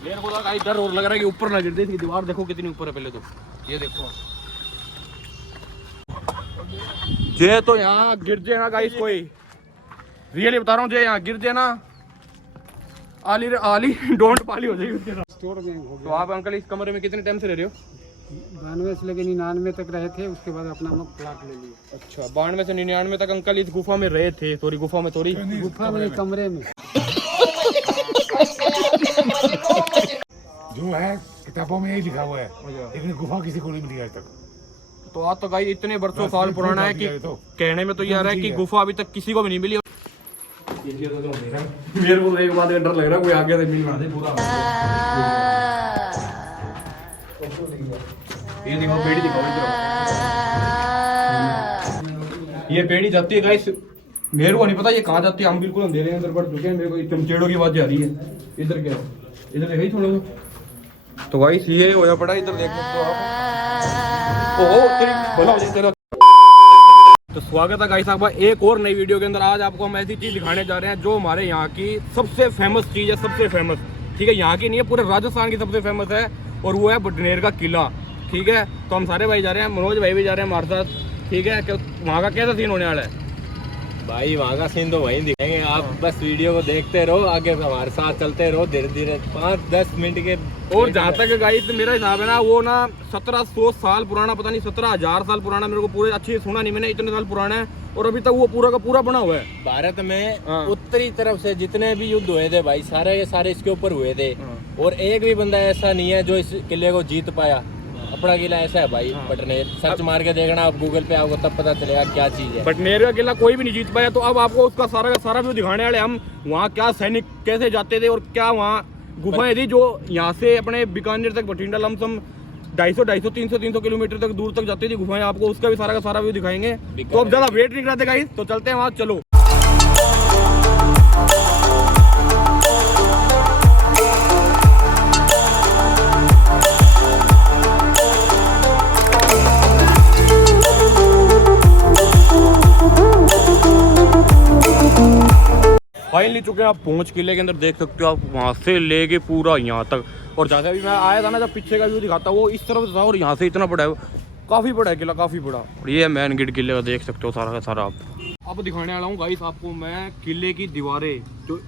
मेरे को लगा डर और लग रहा है कि ऊपर ना गिर दे। इसकी दीवार देखो कितनी ऊपर है पहले तो। ये देखो जे तो यहाँ गिर जाए ना गाइस, कोई रियली बता रहा हूँ, जे यहाँ गिर जाए ना आली आली डोंट पाली हो जाएगी उसके साथ। स्टोर में हो तो आप अंकल इस कमरे में कितने टाइम से रह रहे हो? 92 से लेकर 99 तक रहे थे, उसके बाद अपना हम प्लाट ले लिए। अच्छा, 92 से 99 तक अंकल इस गुफा में रहे थे। सॉरी गुफा में, सॉरी गुफा में, कमरे में। जो है किताबों में यही लिखा हुआ है, लेकिन गुफा किसी को नहीं मिली आज तक। तो आज तो गाइस इतने बरसों साल पुराना है कि कहने में तो ये आ रहा है कि गुफा अभी तक किसी को भी नहीं मिली। मेरे को एक बात का डर लग रहा है, कोई आगे से मिल ना दे पूरा। ये देखो पेड़ी, दिखाओ इधर। ये पेड़ी जाती है गाइस, मेरे को नहीं पता ये कहाँ जाती है। हम बिल्कुल अंधेरे अंदर पड़ चुके हैं। मेरे को चमचेड़ों की आवाज आ रही है। इधर क्या है? इधर देखा थोड़ा। तो गाइस ये होया पड़ा, इधर देख सकते हो आप। ओहो तेरी बोला हो जाए तेरा। तो स्वागत है गाइस आपका एक और नई वीडियो के अंदर। आज आपको हम ऐसी चीज दिखाने जा रहे हैं जो हमारे यहाँ की सबसे फेमस चीज है, सबसे फेमस। ठीक है, यहाँ की नहीं है, पूरे राजस्थान की सबसे फेमस है, और वो है बटनेर का किला। ठीक है, तो हम सारे भाई जा रहे हैं, मनोज भाई भी जा रहे हैं हमारे साथ। ठीक है, वहाँ का कैसा सीन होने वाला है भाई? वहाँ का सीन तो वहीं दिखाएंगे, आप बस वीडियो को देखते रहो, आगे हमारे साथ चलते रहो, धीरे धीरे 5-10 मिनट के। और जहाँ तक गाइस तो मेरा हिसाब है ना, वो ना 1700 साल पुराना, पता नहीं 17,000 साल पुराना, मेरे को पूरे अच्छे से सुना नहीं मैंने, इतने साल पुराना है। और अभी तक वो पूरा का पूरा बना हुआ है। भारत में उत्तरी तरफ से जितने भी युद्ध हुए थे भाई, सारे के सारे इसके ऊपर हुए थे। और एक भी बंदा ऐसा नहीं है जो इस किले को जीत पाया। अपना किला ऐसा है भाई बटनेर, सर्च मार के देखना आप गूगल पे, आपको तब पता चलेगा क्या चीज है। बटनेर का किला कोई भी नहीं जीत पाया। तो अब आपको उसका सारा का सारा व्यू दिखाने वाले हम। वहाँ क्या सैनिक कैसे जाते थे और क्या वहाँ गुफाएं थी जो यहाँ से अपने बीकानेर तक, बठिंडा लमसम 250, 300 किलोमीटर तक दूर तक जाती थी गुफाएं। आपको उसका भी सारा का सारा व्यू दिखाएंगे। तो अब ज्यादा वेट नहीं कराते गाइस, तो चलते हैं वहाँ। चलो फाइनली चुके हैं आप पहुंच किले के अंदर। देख सकते हो आप वहां से लेके पूरा यहाँ तक। और जहाँ से अभी मैं आया था ना, जब पीछे का व्यू दिखाता वो इस तरफ था, और यहाँ से इतना बड़ा है, काफ़ी बड़ा है किला, काफ़ी बड़ा। और ये मेन गेट किले का देख सकते हो सारा का सारा। आप अब दिखाने वाला हूँ गाइस आपको मैं किले की दीवारें। जो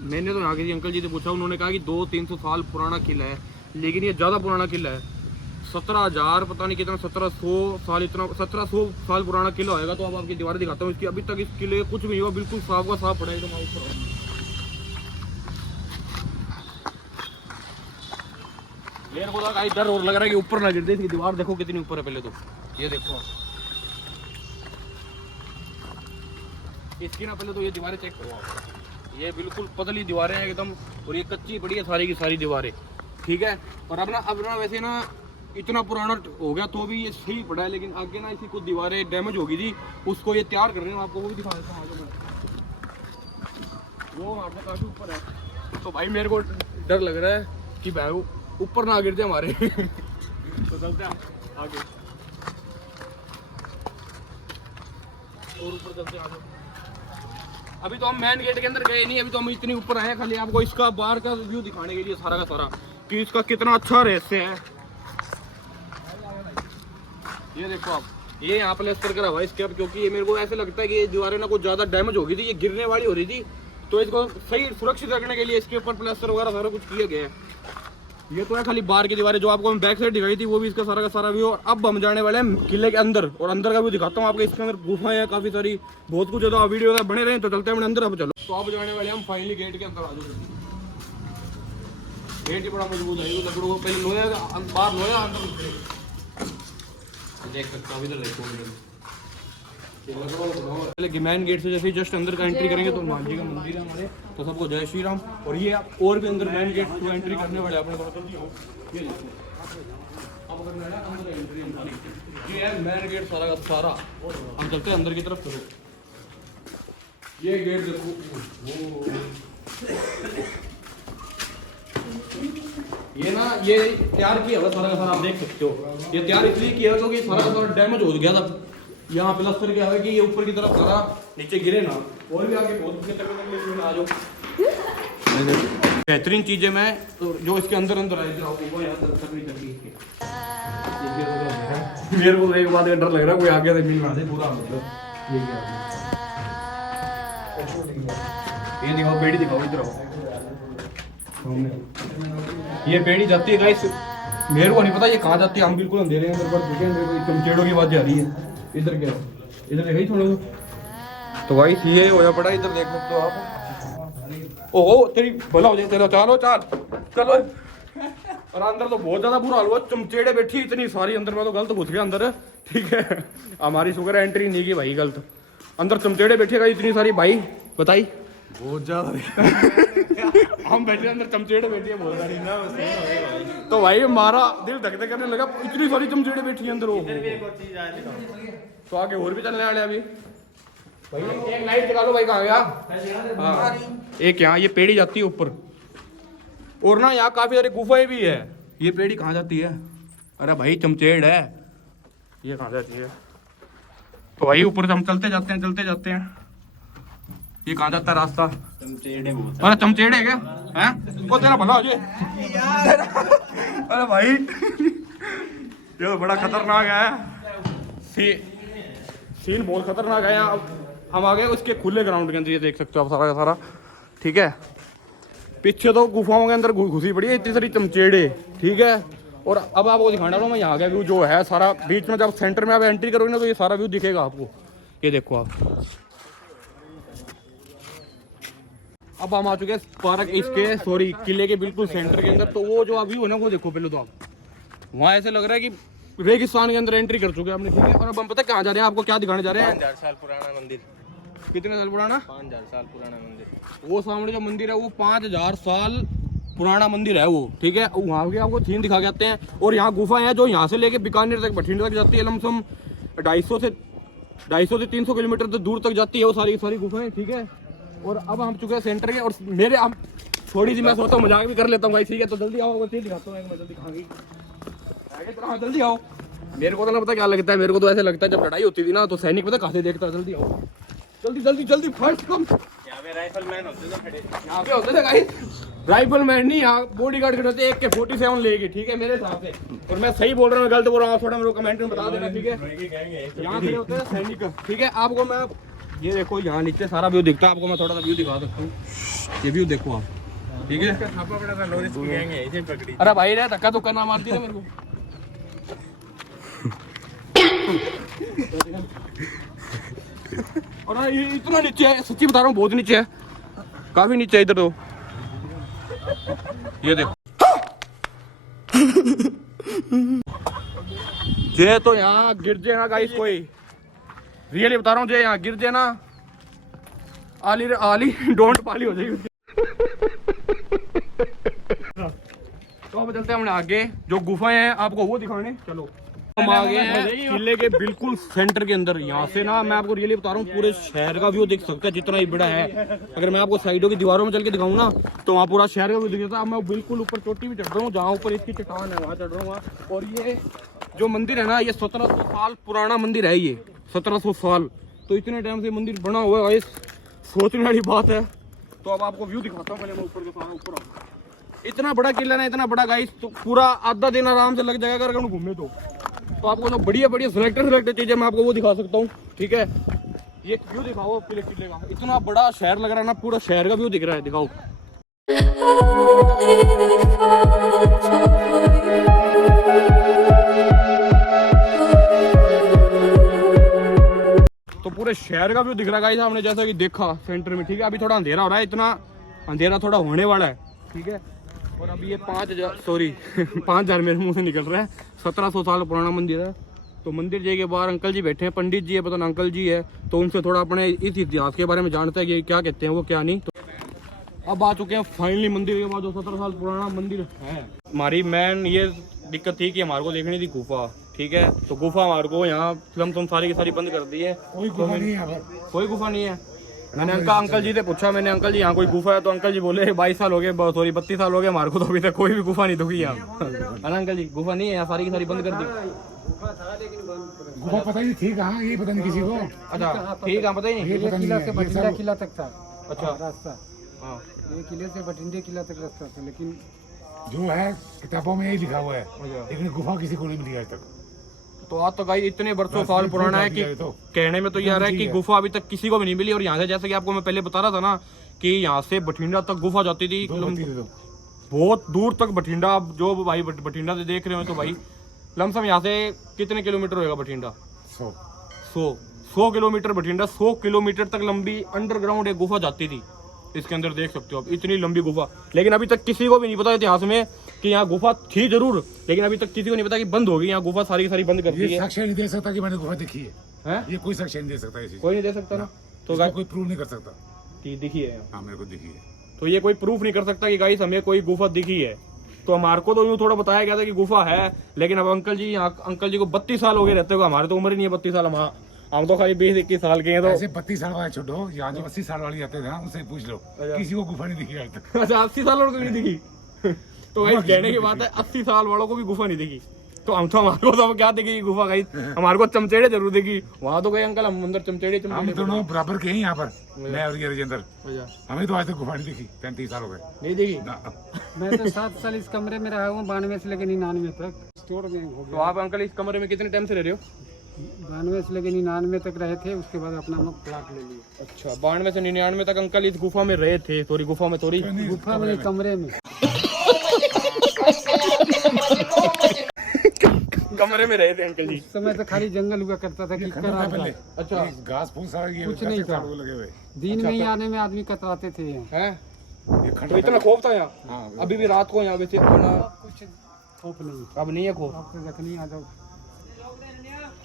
मैंने तो यहाँ किसी अंकल जी से पूछा, उन्होंने कहा कि 200-300 साल पुराना किला है, लेकिन ये ज़्यादा पुराना किला है। 17,000 पता नहीं कितना, 1700 साल, इतना 1700 साल पुराना किला होएगा। तो अब आपकी दीवारें दिखाता हूँ इसकी। अभी तक इस किले कुछ भी नहीं हुआ, बिल्कुल साफ का साफ पड़ा है एकदम। मेरे को लगा डर और लग रहा है कि ऊपर ना गिर दे। इसकी दीवार देखो कितनी ऊपर है पहले तो। ये देखो इसकी ना, पहले तो ये दीवारें चेक करो आप। ये बिल्कुल पतली दीवारें हैं एकदम, और ये कच्ची पड़ी है सारी की सारी दीवारें। ठीक है, और अब ना वैसे ना इतना पुराना हो गया तो भी ये सही पड़ा है, लेकिन आगे ना इसकी कुछ दीवारें डैमेज हो गई थी, उसको ये तैयार कर रहे हैं। आपको वो भी दिखा देता हूँ। वो हमारे से काफी ऊपर है। तो भाई मेरे को डर लग रहा है कि भाई ऊपर ना गिर जाए हमारे। तो चलते हैं आगे, और ऊपर चलते हैं आगे। अभी तो हम मेन गेट के अंदर गए नहीं, अभी तो हम इतनी ऊपर आए, खाली आपको इसका बाहर का व्यू दिखाने के लिए सारा का सारा, कि इसका कितना अच्छा रहस्य है। ये देखो आप, ये यहाँ प्लास्टर करा हुआ है इसके। अब क्योंकि ये मेरे को ऐसे लगता है कि ये दीवारें ना कुछ ज्यादा डैमेज हो गई थी, ये गिरने वाली हो रही थी, तो इसको सही सुरक्षित रखने के लिए इसके ऊपर प्लास्टर वगैरह सारा कुछ किया गया है। ये तो है खाली बाहर की दीवारें, जो आपको मैं बैक साइड दिखाई थी वो भी इसका सारा का सारा व्यू। और अब हम जाने वाले हैं किले के अंदर, और अंदर का व्यू दिखाता हूँ आपको। इसके अंदर गुफाएं हैं काफी सारी, बहुत कुछ ज्यादा वीडियो बने रहे। तो चलते हैं अंदर। अब चलो, तो अब जाने वाले हम फाइनली गेट के अंदर। आ जाओ, गेट ही बड़ा मजबूत है, ये लकड़ों को पहले लोया बाहर लोया, अंदर देख सकते हो। इधर देखो, पहले मैन गेट से जैसे जस्ट अंदर का एंट्री करेंगे तो हनुमान जी का मंदिर है हमारे। तो सबको जय श्री राम। और ये और भी अंदर मैन गेट थ्रू एंट्री करने वाले अपने ये ये है मैन गेट सारा का सारा। हम चलते हैं अंदर की तरफ। चलो, ये गेट देखो, ये ना ये तैयार किया हुआ सारा का सारा, आप देख सकते हो। ये तैयार इसलिए किया क्योंकि सारा का सारा डैमेज हो गया था। यहाँ प्लास्टर क्या है कि ये ऊपर की तरफ सारा नीचे गिरे ना। और भी आगे बहुत आ जाओ। बेहतरीन चीज़ है। मैं तो जो इसके अंदर अंदर आई थी आपको याद तकरीर करती है। मेरे को एक बात का डर लग रहा है कोई आगे से मिल ना दे पूरा मतलब ये क्या ये दिखाओ पेड़ी दिखाओ इधर आओ। ये पेड़ी जाती है गाइस मेरे को नहीं पता ये कहाँ जाती है। हम बिल्कुल अंधेरे में अंदर बढ़ चुके हैं। मेरे को चमचेड़ों की आवाज़ आ रही है। इधर क्या इधर देखा ही थोड़ा तो गाइस ये होया पड़ा इधर देख सकते हो आप। ओहो तेरी भला हो जाए चलो चलो चाल चलो। और अंदर तो बहुत ज्यादा बुरा हाल हुआ। चमचेड़े बैठी इतनी सारी अंदर में तो गलत घुस गया अंदर ठीक है। हमारी शुक्र है एंट्री नहीं की भाई गलत अंदर चमचेड़े बैठेगा इतनी सारी भाई बताई बहुत ज्यादा हम बैठे अंदर चमचेड़े बैठी है बहुत सारी तो भाई हमारा दिल धक धक करने लगा इतनी सारी चमचेड़े बैठी है अंदर। तो आगे और भी चलने वाले अभी भाई एक लाइट दिखा लो भाई कहाँ गया। हाँ एक यहाँ ये पेड़ी जाती है ऊपर और ना यहाँ काफी सारी गुफाएं भी है। ये पेड़ी कहाँ जाती है। अरे भाई चमचेड़ है ये कहाँ जाती है। तो भाई ऊपर से हम चलते जाते हैं ये कहाँ जाता है रास्ता। अरे चमचेड़ है क्या है वो तेरा भला हो जाए। अरे भाई ये तो बड़ा खतरनाक है। सीन बहुत खतरनाक है। यहाँ हम आ गए उसके खुले ग्राउंड के अंदर। ये देख सकते हो आप सारा का सारा ठीक है। पीछे तो गुफाओं के अंदर घुसी पड़ी है इतनी सारी चमचेड़े ठीक है। और अब आपको दिखाना रहा हूँ मैं यहाँ का व्यू जो है सारा बीच में जब सेंटर में आप एंट्री करोगे ना तो ये सारा व्यू दिखेगा आपको। ये देखो आप अब हम आ चुके हैं पार्क इसके सॉरी किले के बिल्कुल सेंटर के अंदर। तो वो जो व्यू है ना वो देखो पहले तो आप वहाँ ऐसे लग रहा है कि रेगिस्तान के अंदर एंट्री कर चुके हैं आपने ठीक है। और अब हम पता कहाँ जा रहे हैं आपको क्या दिखाने जा रहे हैं। 5000 साल पुराना मंदिर। कितने साल पुराना 5000 साल पुराना मंदिर। वो सामने जो मंदिर है वो 5000 साल पुराना मंदिर है वो ठीक है। वहाँ के आपको थीम दिखा के आते हैं। और यहाँ गुफा है जो यहाँ से लेके बीकानेर तक बठिंडा तक जाती है लमसम 250 से 300 किलोमीटर दूर तक जाती है वो सारी गुफाएं ठीक है। और अब हम चुके हैं सेंटर के और मेरे हम थोड़ी सी मैं सोचता हूँ मजाक भी कर लेता हूँ भाई ठीक है। तो जल्दी आओ दिखाता हूँ मैं जल्दी खाएंगे जल्दी आओ। मेरे को तो ना पता क्या लगता है। मेरे को तो ऐसे लगता है जब लड़ाई होती थी ना तो सैनिक पता कहाँ से देखता है। जल्दी आओ जल्दी फर्स्ट कम यहाँ पे राइफलमैन होते थे खड़े। यहाँ पे होते थे गाइस राइफलमैन नहीं यहाँ बॉडीगार्ड खड़े होते एक के 47 लेके ठीक है मेरे हिसाब से। और मैं सही बोल रहा हूँ गलत बोल रहा हूँ थोड़ा मेरे को कमेंट में बता देना ठीक है। यहाँ खड़े होते हैं सैनिक ठीक है। आपको मैं ये देखो यहाँ नीचे सारा व्यू दिखता है आपको मैं थोड़ा सा व्यू दिखा सकता हूँ। ये व्यू देखो आप ठीक है। अरे भाई रे धक्का धुक्का ना मारती है मेरे को। और ये इतना नीचे है सच्ची बता रहा हूँ बहुत नीचे है काफी नीचे है इधर तो ये देखो। जे तो यहाँ गिर जाए ना गाइस कोई रियली बता रहा हूँ जे यहाँ गिर जाए ना आली डोंट पाली हो जाएगी। तो अब चलते हैं हमने आगे जो गुफाएं हैं आपको वो दिखाने चलो। हम आ गए हैं किले के बिल्कुल सेंटर के अंदर। यहाँ से ना मैं आपको रियली बता रहा हूँ पूरे शहर का व्यू देख सकता है जितना ही बड़ा है। अगर मैं आपको साइडों की दीवारों में चल के दिखाऊँ ना तो वहाँ पूरा शहर का व्यू दिख जाता है। अब मैं बिल्कुल ऊपर चोटी भी चढ़ रहा हूँ जहाँ ऊपर इसकी चट्टान है वहाँ चढ़ रहा हूँ। और ये जो मंदिर है ना ये 1700 साल पुराना मंदिर है। ये 1700 साल तो इतने टाइम से मंदिर बना हुआ है सोचने वाली बात है। तो अब आपको व्यू दिखाता हूँ पहले मैं ऊपर के सारा ऊपर इतना बड़ा किला ना इतना बड़ा गाइस तो पूरा आधा दिन आराम से लग जाएगा अगर हम घूमे तो आपको तो बढ़िया सिलेक्टेड चीजें मैं आपको वो दिखा सकता हूँ ठीक है। ये व्यू दिखाओ किले का इतना बड़ा शहर लग रहा है ना पूरा शहर का व्यू दिख रहा है दिखाओ। तो पूरे शहर का व्यू दिख रहा है हमने जैसा कि देखा सेंटर में ठीक है। अभी थोड़ा अंधेरा हो रहा है इतना अंधेरा थोड़ा होने वाला है ठीक है। और अभी ये 5000 मेरे मुंह से निकल रहा है 1700 साल पुराना मंदिर है। तो मंदिर जी के बाहर अंकल जी बैठे हैं पंडित जी है पता ना अंकल जी है तो उनसे थोड़ा अपने इस इतिहास के बारे में जानता है कि क्या कहते हैं वो क्या नहीं। तो अब आ चुके हैं फाइनली मंदिर के बाद जो 17 साल पुराना मंदिर है। हमारी मेन ये दिक्कत थी कि हमारे को देखनी थी गुफा ठीक है। तो गुफा हमारे को यहाँ तुम सारी की सारी बंद कर दी है। कोई गुफा नहीं है। मैंने अंकल जी से पूछा मैंने अंकल जी यहाँ कोई गुफा है तो अंकल जी बोले 22 साल हो गए सॉरी 32 साल हो गए हमारे को तो अभी तक कोई भी गुफा नहीं दिखी यहाँ। है ना अंकल जी गुफा नहीं है यहाँ सारी की सारी बंद कर दी। गुफा पता ही ठीक है ये पता नहीं किसी को। अच्छा ठीक है पता ही नहीं किला से बठिंडा किला तक था। अच्छा रास्ता हाँ ये किले से बठिंडे किला तक रास्ता था, लेकिन जो है किताबों में यही लिखा हुआ है, लेकिन गुफा किसी को नहीं मिली आज तक। तो आज तो गाइस इतने वर्षों साल पुराना है कि कहने में तो ये आ रहा है कि गुफा अभी तक किसी को भी नहीं मिली। और यहाँ से जैसे कि आपको मैं पहले बता रहा था ना कि यहाँ से बठिंडा तक गुफा जाती थी, बहुत दूर तक बठिंडा। आप जो भाई बठिंडा से देख रहे हो तो भाई लमसम यहाँ से कितने किलोमीटर होगा बठिंडा? 100 किलोमीटर बठिंडा, 100 किलोमीटर तक लंबी अंडरग्राउंड एक गुफा जाती थी। इसके अंदर देख सकते हो आप, इतनी लंबी गुफा। लेकिन अभी तक किसी को भी नहीं पता इतिहास में कि यहाँ गुफा थी जरूर, लेकिन अभी तक किसी को नहीं पता कि बंद हो गई यहाँ गुफा, सारी की सारी बंद कर दी है। साक्ष्य नहीं दे सकता कि मैंने गुफा देखी है, हैं? ये कोई साक्ष्य नहीं दे सकता, कोई नहीं दे सकता ना, तो कोई प्रूव नहीं कर सकता कि दिखी है। हाँ मेरे को दिखी है, तो ये कोई प्रूफ नहीं कर सकता कि गाइस हमें कोई गुफा दिखी है। तो हमारे को तो यूँ थोड़ा बताया गया था कि गुफा है, लेकिन अब अंकल जी को 32 साल हो गए रहते हुए, हमारे तो उम्र ही नहीं है 32 साल, हम तो खाली 20-21 साल के हैं। तो ऐसे 32 साल वाले छोड़ो, यहाँ जो 80 साल वाले आते थे ना उनसे पूछ लो, किसी को गुफा नहीं दिखी आज तक। अच्छा 80 साल वालों को नहीं दिखी? तो गाइस कहने की बात है 80 साल वालों को भी गुफा नहीं दिखी, तो हम तो हमारे को तो क्या दिखेगी गुफा गाइस? हमारे को चमचेड़े जरूर दिखी। वहाँ तो गए अंकल हम अंदर चमचेड़े हम दोनों बराबर के हैं यहाँ पर, मैं और ये राजेंद्र, हमें तो आज तक गुफा नहीं दिखी, 35 साल हो गए नहीं दिखी। मैं तो 7 साल इस कमरे में रहा हूँ, 92 से लेकर 99 तक। तोड़ गए हो तो आप अंकल इस कमरे में कितने टाइम से रह रहे हो? 92 से लेकर 99 तक रहे थे, उसके बाद अपना प्लाट ले लिया। अच्छा 92 से 99 तक अंकल इस गुफा में रहे थे। सॉरी गुफा में, सॉरी गुफा में, कमरे में। कमरे में रहे थे अंकल जी। उस समय तो खाली जंगल हुआ करता था कि पहले अच्छा घास फूस सारा ये कुछ नहीं था। लगे हुए दिन में ही आने में आदमी कतराते थे यहाँ। हैं? ये तो इतना खौफ था यहाँ? हाँ, अभी भी रात को यहाँ वैसे आना कुछ खौफ नहीं, अब नहीं है खौफ? आप तो रखनी आ जाओ।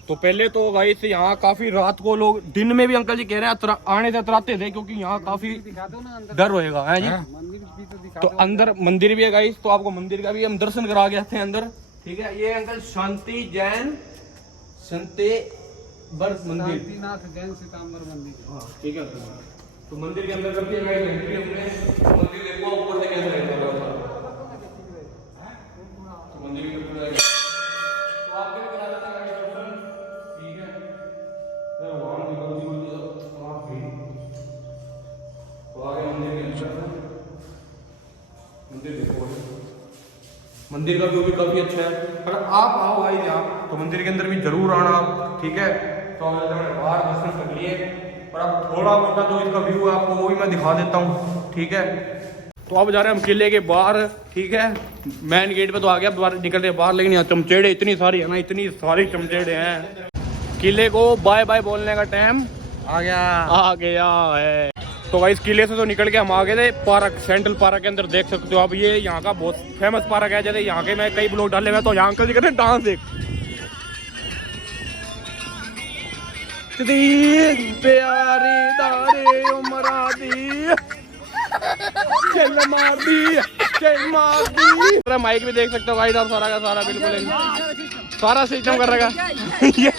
तो पहले तो गाइस यहाँ काफी रात को लोग, दिन में भी अंकल जी कह रहे हैं आने से अतराते थे, क्योंकि यहाँ काफी दिखा दो ना अंदर, डर होएगा है जी। मंदिर भी तो दिखा तो दो। अंदर मंदिर भी है गाइस, तो आपको मंदिर का भी हम दर्शन करा के आते हैं अंदर। ठीक है, ये अंकल शांति जैन संते बर्फ मंदिर, शांतिनाथ जैन सीताम्बर मंदिर। हाँ ठीक है। तो मंदिर के अंदर करके एंट्री हमने, मंदिर देखो ऊपर से कैसा है तो मंदिर के ऊपर जाएगा तो आपके भी करा देते हैं दर्शन। ठीक है, फिर वहां निकलती हुई तो आप भी तो आगे मंदिर के अंदर मंदिर देखो, मंदिर का व्यू भी काफी अच्छा है। अगर आप आओ भाई यहाँ तो मंदिर के अंदर भी जरूर आना आप। ठीक है, तो हमने बाहर दर्शन कर लिए, और अब थोड़ा मोटा जो इसका व्यू है आपको वो भी मैं दिखा देता हूँ। ठीक है, तो अब जा रहे हैं हम किले के बाहर। ठीक है, मेन गेट पे तो आ गया, बाहर निकल रहे बाहर, लेकिन यहाँ चमचेड़े इतनी सारी है ना, इतनी सारी चमचेड़े हैं। किले को बाय बाय बोलने का टाइम आ गया है। तो भाई इस किले से तो निकल के हम आ गए थे पार्क, सेंट्रल पार्क के अंदर देख सकते हो आप। ये यहाँ का बहुत फेमस पार्क है, जैसे यहाँ के मैं कई ब्लॉग डाले हुए, तो यहाँ अंकल जी कर रहे हैं डांस। एक प्यारी दारे उमरा दी चल मार दी। पूरा माइक भी देख सकते हो भाई साहब, सारा का सारा बिल्कुल सारा सिस्टम कर रखा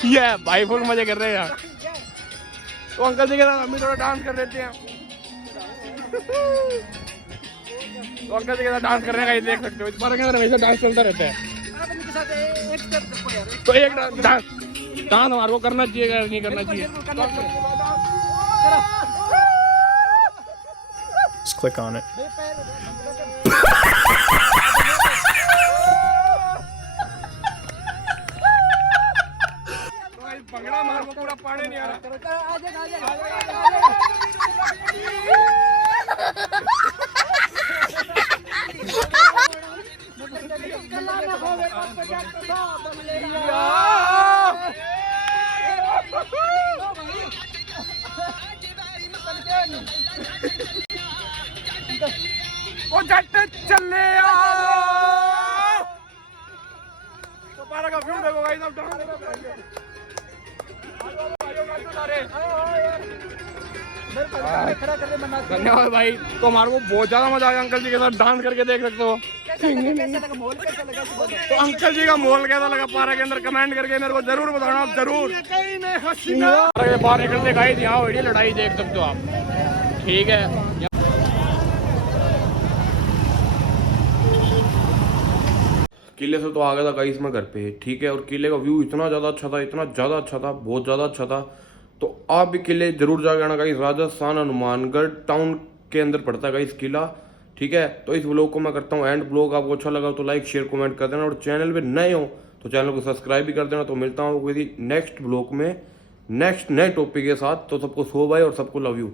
ये भाई फुल मजे कर रहे हैं यहाँ। तो अंकल जी के साथ हम भी थोड़ा डांस कर लेते हैं। तो अंकल जी के साथ डांस करने का ये देख सकते हो, इस बार के अंदर हमेशा डांस चलता रहता है। तो एक डांस हमारे को करना चाहिए, नहीं करना चाहिए? Just click on it. Bhangra मार को पूरा पानी नहीं आ रहा। ओ जट चले तो पारा का व्यू देखो भाई साहब। धन्यवाद भाई। तो हमारे को बहुत ज्यादा मजा आया अंकल जी के साथ डांस करके, देख सकते हो। तो अंकल जी का मॉल कैसा लगा पारा के अंदर कमेंट करके मेरे को जरूर बताना आप, जरूर। बाहर निकलते गाइस यहाँ हो रही है लड़ाई, देख सकते हो आप। ठीक है, किले से तो आ गया था गाइस मैं घर पे। ठीक है, और किले का व्यू इतना ज़्यादा अच्छा था, इतना ज़्यादा अच्छा था, बहुत ज़्यादा अच्छा था। तो आप भी किले जरूर जाके आना गाइस। राजस्थान हनुमानगढ़ टाउन के अंदर पड़ता है गाइस किला। ठीक है, तो इस ब्लॉग को मैं करता हूँ एंड। ब्लॉग आपको अच्छा लगा तो लाइक शेयर कमेंट कर देना, और चैनल पे नए हो तो चैनल को सब्सक्राइब भी कर देना। तो मिलता हूँ किसी नेक्स्ट ब्लॉग में नेक्स्ट नए टॉपिक के साथ। तो सबको सो बाय और सबको लव यू।